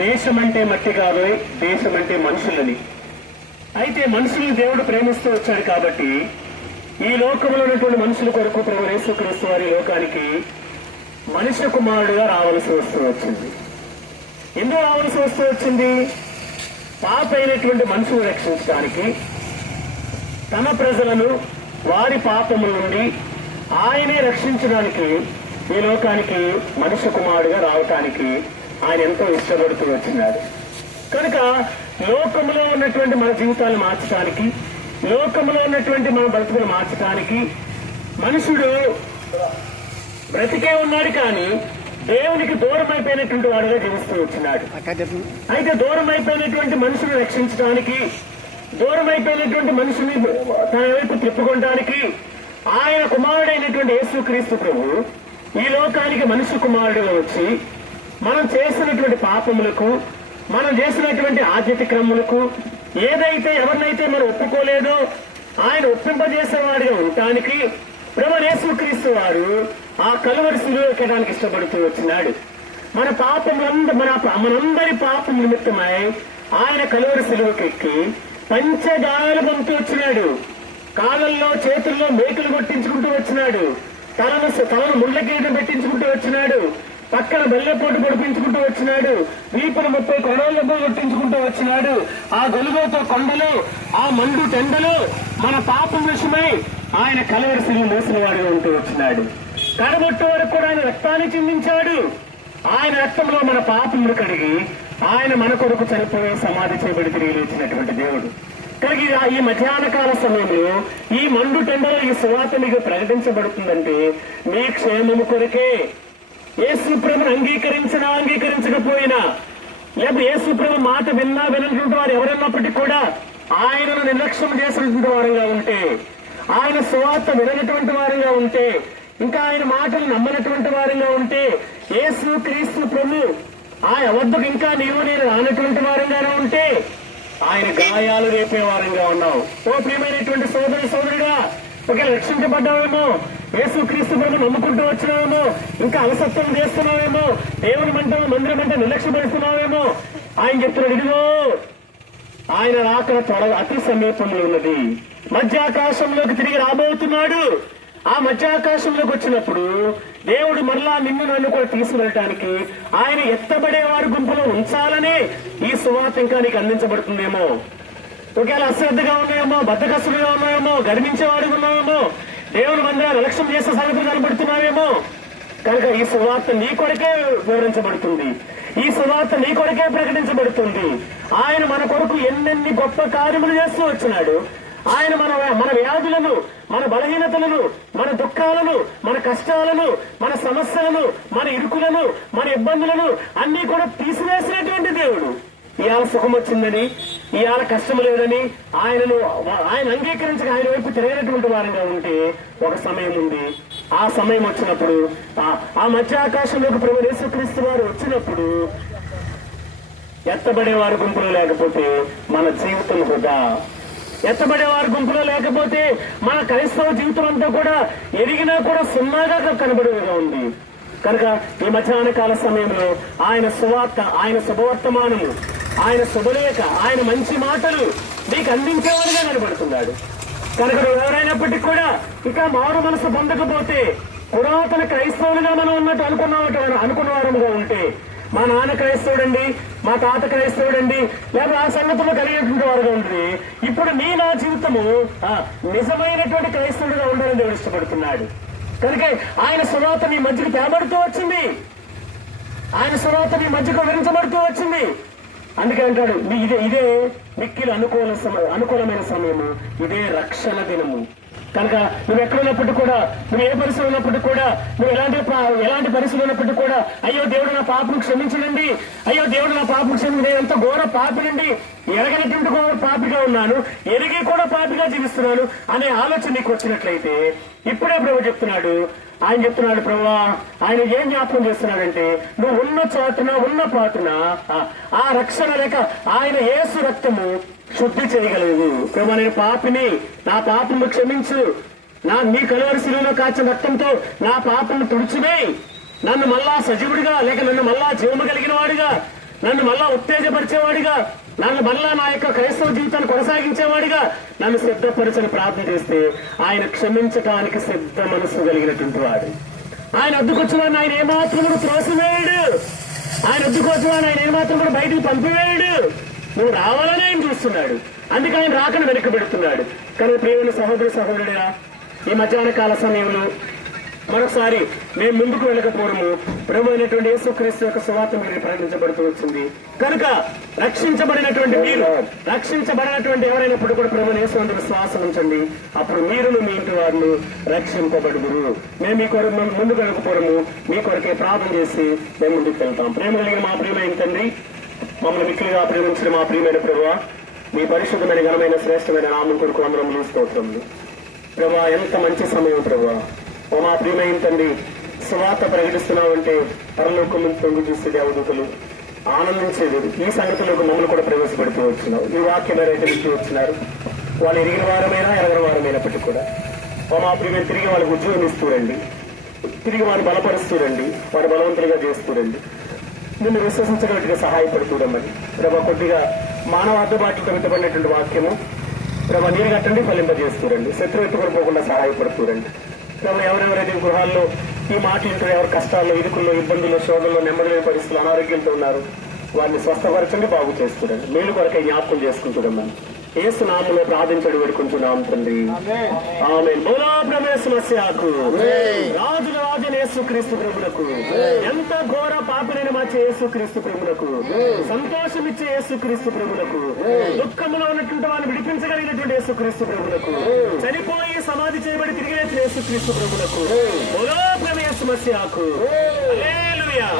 దేశం అంటే మట్టి కాదు, దేశం అంటే మనుషులని. అయితే మనుషుల్ని దేవుడు ప్రేమిస్తూ వచ్చాడు కాబట్టి ఈ లోకంలో ఉన్నటువంటి మనుషుల కొరకు ప్రభు యేసుక్రీస్తు వారి లోకానికి మనుష్య కుమారుడుగా రావాల్సి వస్తూ వచ్చింది. ఎందుకు రావాల్సి వస్తూ వచ్చింది? పాప అయినటువంటి మనుషులు రక్షించడానికి, తన ప్రజలను వారి పాపముల నుండి ఆయనే రక్షించడానికి ఈ లోకానికి మనుష్య కుమారుడుగా రావటానికి ఆయన ఎంతో ఇష్టపడుతూ వచ్చినాడు. కనుక లోకంలో ఉన్నటువంటి మన జీవితాలు మార్చడానికి, లోకంలో ఉన్నటువంటి మన బ్రతుకులు మార్చడానికి మనుషుడు బ్రతికే ఉన్నాడు, కానీ దేవునికి దూరం అయిపోయినటువంటి వాడుగా జీవిస్తూ వచ్చినాడు. అయితే దూరం అయిపోయినటువంటి మనుషుని రక్షించడానికి, దూరం అయిపోయినటువంటి మనుషుని తన వైపు తిప్పుకోవడానికి ఆయన కుమారుడైనటువంటి యేసుక్రీస్తు ప్రభు ఈ లోకానికి మనుష్య కుమారుడుగా వచ్చి మనం చేసినటువంటి పాపములకు, మనం చేసినటువంటి ఆధ్యాత్మికములకు, ఏదైతే ఎవరినైతే మనం ఒప్పుకోలేదో ఆయన ఒప్పింపజేసేవాడిగా ఉండటానికి ప్రభు యేసుక్రీస్తు వారు ఆ కలువరి శిలువ ఎక్కడానికి ఇష్టపడుతూ వచ్చినాడు. మన మనందరి పాపం నిమిత్తమై ఆయన కలువరి శిలువకెక్కి పంచగాయాలు పొందుతూ వచ్చినాడు. కాళ్ళల్లో చేతుల్లో మేకులు కొట్టించుకుంటూ వచ్చినాడు. తలను ముళ్ళ గీతం పెట్టించుకుంటూ వచ్చినాడు. పక్కన బెల్లపోటు పొడిపించుకుంటూ వచ్చినాడు. వీపులు 30 కొడవల కొట్టించుకుంటూ వచ్చినాడు. ఆ గొలుగుతో కొండలు, ఆ మండు టెండలు మన పాపం విషయమై ఆయన కలువరి శిలువ మోసిన వాడిగా ఉంటూ వచ్చినాడు. కడబొట్టు వరకు కూడా ఆయన రక్తాన్ని చిందించాడు. ఆయన రక్తంలో మన పాపములు కడిగి ఆయన మన కొరకు చనిపోయి సమాధి చేయబడి తిరిగి లేచినటువంటి దేవుడు. కనుక ఈ మధ్యాహ్న కాల సమయంలో ఈ మండు టెండలో ఈ సువార్త మీకు ప్రకటించబడుతుందంటే మీ క్షేమము కొరకే. యేసుప్రభుని అంగీకరించినా అంగీకరించకపోయినా, లేకపోతే యేసుప్రభు మాట విన్నా వినటువంటి వారు ఎవరన్నప్పటికీ కూడా ఆయనను నిర్లక్ష్యం చేసినటువంటి వారంగా ఉంటే, ఆయన సువార్త వినటువంటి వారంగా ఉంటే, ఇంకా ఆయన మాటలు నమ్మనటువంటి వారంగా ఉంటే, యేసుక్రీస్తు ప్రభు ఆయన వద్దకు ఇంకా నీవు నేను రానటువంటి వారంగానే ఉంటే ఆయన గాయాలు రేపే వారంగా ఉన్నావు. ఓ ప్రియమైనటువంటి సోదరుడా, ఒకవేళ రక్షించబడ్డావేమో, యేసుక్రీస్తు ప్రభు నమ్ముకుంటూ వచ్చినావేమో, ఇంకా అలసత్వం చేస్తున్నావేమో, దేవుని మందిరం అంటే నిర్లక్ష్యపరుస్తున్నావేమో, ఆయన చెప్తున్నాడు, ఇదిగో ఆయన రాకడ అతి సమీపంలో ఉన్నది, మధ్యాకాశంలోకి తిరిగి రాబోతున్నాడు. ఆ మధ్యాకాశంలోకి వచ్చినప్పుడు దేవుడు మరలా నిన్ను నన్ను కూడా తీసుకువెళ్ళటానికి ఆయన ఎత్తబడే వారి గుంపులో ఉంచాలని ఈ సువార్త ఇంకా నీకు అందించబడుతుందేమో. ఒకవేళ అశ్రద్ధగా ఉన్నాయేమో, బద్దకస్తులుగా ఉన్నాయేమో, గర్వించేవాడిగా ఉన్నావేమో, దేవుని మందిరాన్ని నిర్లక్ష్యం చేసే సంగతులు కనబడుతున్నావేమో. కనుక ఈ సువార్త నీ కొరకే వివరించబడుతుంది, ఈ సువార్త నీ కొరకే ప్రకటించబడుతుంది. ఆయన మన కొరకు ఎన్నెన్ని గొప్ప కార్యములు చేస్తూ వచ్చినాడు. ఆయన మన వ్యాధులను, మన బలహీనతలను, మన దుఃఖాలను, మన కష్టాలను, మన సమస్యలను, మన ఇరుకులను, మన ఇబ్బందులను అన్ని కూడా తీసివేసినటువంటి దేవుడు. ఇవాళ సుఖం వచ్చిందని, ఇవాళ కష్టం లేదని ఆయన అంగీకరించక ఆయన వైపు తిరగనటువంటి వారంగా ఉంటే ఒక సమయం ఉంది. ఆ సమయం వచ్చినప్పుడు ఆ మధ్య ఆకాశంలోకి ప్రభు యేసుక్రీస్తు వారు వచ్చినప్పుడు ఎత్తబడేవారి గుంపులో లేకపోతే మన జీవితం వృధా. ఎత్తబడేవారి గుంపులో లేకపోతే మన క్రైస్తవ జీవితం అంతా కూడా ఎరిగినా కూడా సున్నాగా కనబడేదిగా ఉంది. కనుక ఈ మధ్యాహ్న కాల సమయంలో ఆయన సువార్త, ఆయన శుభవర్తమానము, ఆయన శుభలేఖ, ఆయన మంచి మాటలు నీకు అందించేవాడిగా కనబడుతున్నాడు. కనుక ఎవరైనప్పటికీ కూడా ఇక మారు మనసు పొందకపోతే, పురాతన క్రైస్తవులుగా మనం ఉన్నట్టు అనుకున్నవారముగా ఉంటే, మా నాన్న క్రైస్తవుడండి, మా తాత క్రైస్తవుడండి, లేదా ఆ సంగతులు కలిగేటువంటి వారుగా ఉంటుంది. ఇప్పుడు నా జీవితము నిజమైనటువంటి క్రైస్తవుడిగా ఉండాలని దేవుడు ఇష్టపడుతున్నాడు. కనుక ఆయన సువార్త మీ మధ్యకు తేబడుతూ వచ్చింది, ఆయన సువార్త మీ మధ్యకు వివరించబడుతూ వచ్చింది. అందుకే అంటాడు, ఇదే మిక్కిలి అనుకూలమైన సమయము, ఇదే రక్షణ దినము. కనుక నువ్వు ఎక్కడున్నప్పటికీ కూడా, నువ్వు ఏ పరిస్థితి ఉన్నప్పటికీ కూడా, నువ్వు ఎలాంటి పరిస్థితులు ఉన్నప్పటికీ కూడా, అయ్యో దేవుడు నా పాపను క్షమించనండి, అయ్యో దేవుడు నా పాపను క్షమించి, నేను ఎంత ఘోర పాపినండి, ఎరగనటువంటి ఘోర పాపిగా ఉన్నాను, ఎరిగి కూడా పాపిగా జీవిస్తున్నాను అనే ఆలోచన నీకు వచ్చినట్లయితే ఇప్పుడే ప్రభు చెప్తున్నాడు. ఆయన చెప్తున్నాడు, ప్రభువా, ఆయన ఏం జ్ఞాపకం చేస్తున్నాడంటే, నువ్వు ఉన్న చోటున ఉన్న పాటున ఆ రక్షణ లేక ఆయన యేసు రక్తము శుద్ధి చేయగలదు. ప్రభు, నేను పాపిని, నా పాపము క్షమించు, నీ కలువరి శిలువలో కాచిన రక్తంతో నా పాపము తుడిచివేయి, నన్ను మళ్ళా సజీవుడిగా, లేక నన్ను మళ్ళా జీవము కలిగిన వాడిగా, నన్ను మళ్ళా ఉత్తేజపరిచేవాడిగా, నన్ను మళ్ళా నా యొక్క క్రైస్తవ జీవితాన్ని కొనసాగించేవాడిగా నన్ను సిద్ధపరచని ప్రార్థన చేస్తే ఆయన క్షమించటానికి సిద్ధ మనసు కలిగినటువంటి వాడు. ఆయన వద్దకొచ్చిన వాడిని ఆయన ఏమాత్రం కూడా త్రోసివేయడు. ఆయన వద్దకొచ్చిన వాడిని ఆయన ఏమాత్రం కూడా బయటికి పంపివేయడు. నువ్వు రావాలని ఆయన చూస్తున్నాడు. అందుకే ఆయన రాకను వెనక్కి పెడుతున్నాడు. కానీ ప్రియమైన సహోదరుడా, ఈ మధ్యాహ్న కాల సమయంలో మరొకసారి మేము ముందుకు వెళ్ళకపోవడము ప్రభు అయినటువంటి యేసుక్రీస్తు యొక్క సువార్త మీరు ప్రకటించబడుతూ వచ్చింది కనుక రక్షించబడినటువంటి మీరు, రక్షించబడినటువంటి ఎవరైనప్పుడు కూడా ప్రభు యేసునందు విశ్వాసం ఉంచండి. అప్పుడు మీరును మీ ఇంటి వారిని రక్షింపబడుదురు. మేము మీ కొరకు ముందుకు వెళ్ళకపోవడము మీ కొరకే ప్రార్థన చేసి మేము ముందుకు వెళ్తాం. ప్రేమ కలిగిన మా ప్రియమైన తండ్రి, మమ్మల్ని మిక్కిలిగా ప్రేమించిన మా ప్రియమైన ప్రభువా, మీ పరిశుద్ధమైన ఘనమైన శ్రేష్టమైన నామం కొరకు వందనములు స్తోత్రములు. ప్రభువా, ఎంత మంచి సమయం ప్రభువా. ఓ మా ప్రియమైన తండ్రి, సువార్త ప్రకటిస్తున్నావంటే పరలోకం నుంచి తొంగి చూస్తే దేవదూతలు ఆనందించేది. ఈ సంగతిలోకి మమ్మల్ని కూడా ప్రవేశపెడుతూ వచ్చినావు. ఈ వాక్యం ఎవరైతే ఇస్తూ వచ్చినారు వాళ్ళు ఎరిగిన వారమైనా ఎరగని వారమైనప్పటికీ కూడా ఓ మా ప్రియమైన తిరిగి వాళ్ళకు ఉద్యోగం ఇస్తూరండి, తిరిగి వారిని బలపరుస్తూరండి, వారి బలవంతులుగా చేస్తూరండి, నిన్ను విశ్వసించగలిగిగా సహాయపడుతూరమ్మని ప్రభా. కొద్దిగా మానవ అర్థబాటుతో విత్తబడినటువంటి వాక్యము ప్రభా నీరు కట్టండి, ఫలింపజేస్తూరండి, శత్రువు ఎత్తుకొని సహాయపడుతూరండి ప్రభా. ఎవరెవరైతే గృహాల్లో ఈ మాట ఇంటూ ఎవరు కష్టాల్లో, ఇరుకుల్లో, ఇబ్బందుల్లో, శోధంలో, నెమ్మది లేని పరిస్థితులు, అనారోగ్యంతో ఉన్నారు, వారిని స్వస్థపరచండి, బాగు చేసుకురండి, మేలు కొరకై జ్ఞాపకం చేసుకుంటున్నాం. యేసు నామములో ప్రార్థించడం వేడుకుంటున్నాం తండ్రి, ఆమేన్. బోలో బ్రహ్మేశ్వరస్యాకు రాజుల రాజుని యేసుక్రీస్తు ప్రభులకు, ఎంత ఘోర పాపినైన మార్చే యేసుక్రీస్తు ప్రభులకు, సంతోషమిచ్చే యేసుక్రీస్తు ప్రభులకు, దుఃఖంలో ఉన్నటువంటి వారిని విడిపించగలిగినటువంటి యేసుక్రీస్తు ప్రభులకు, చనిపోయి సమాధి చేయబడి తిరిగి లేచిన యేసుక్రీస్తు ప్రభులకు, బోలో బ్రహ్మేశ్వరస్యాకు. హల్లెలూయా.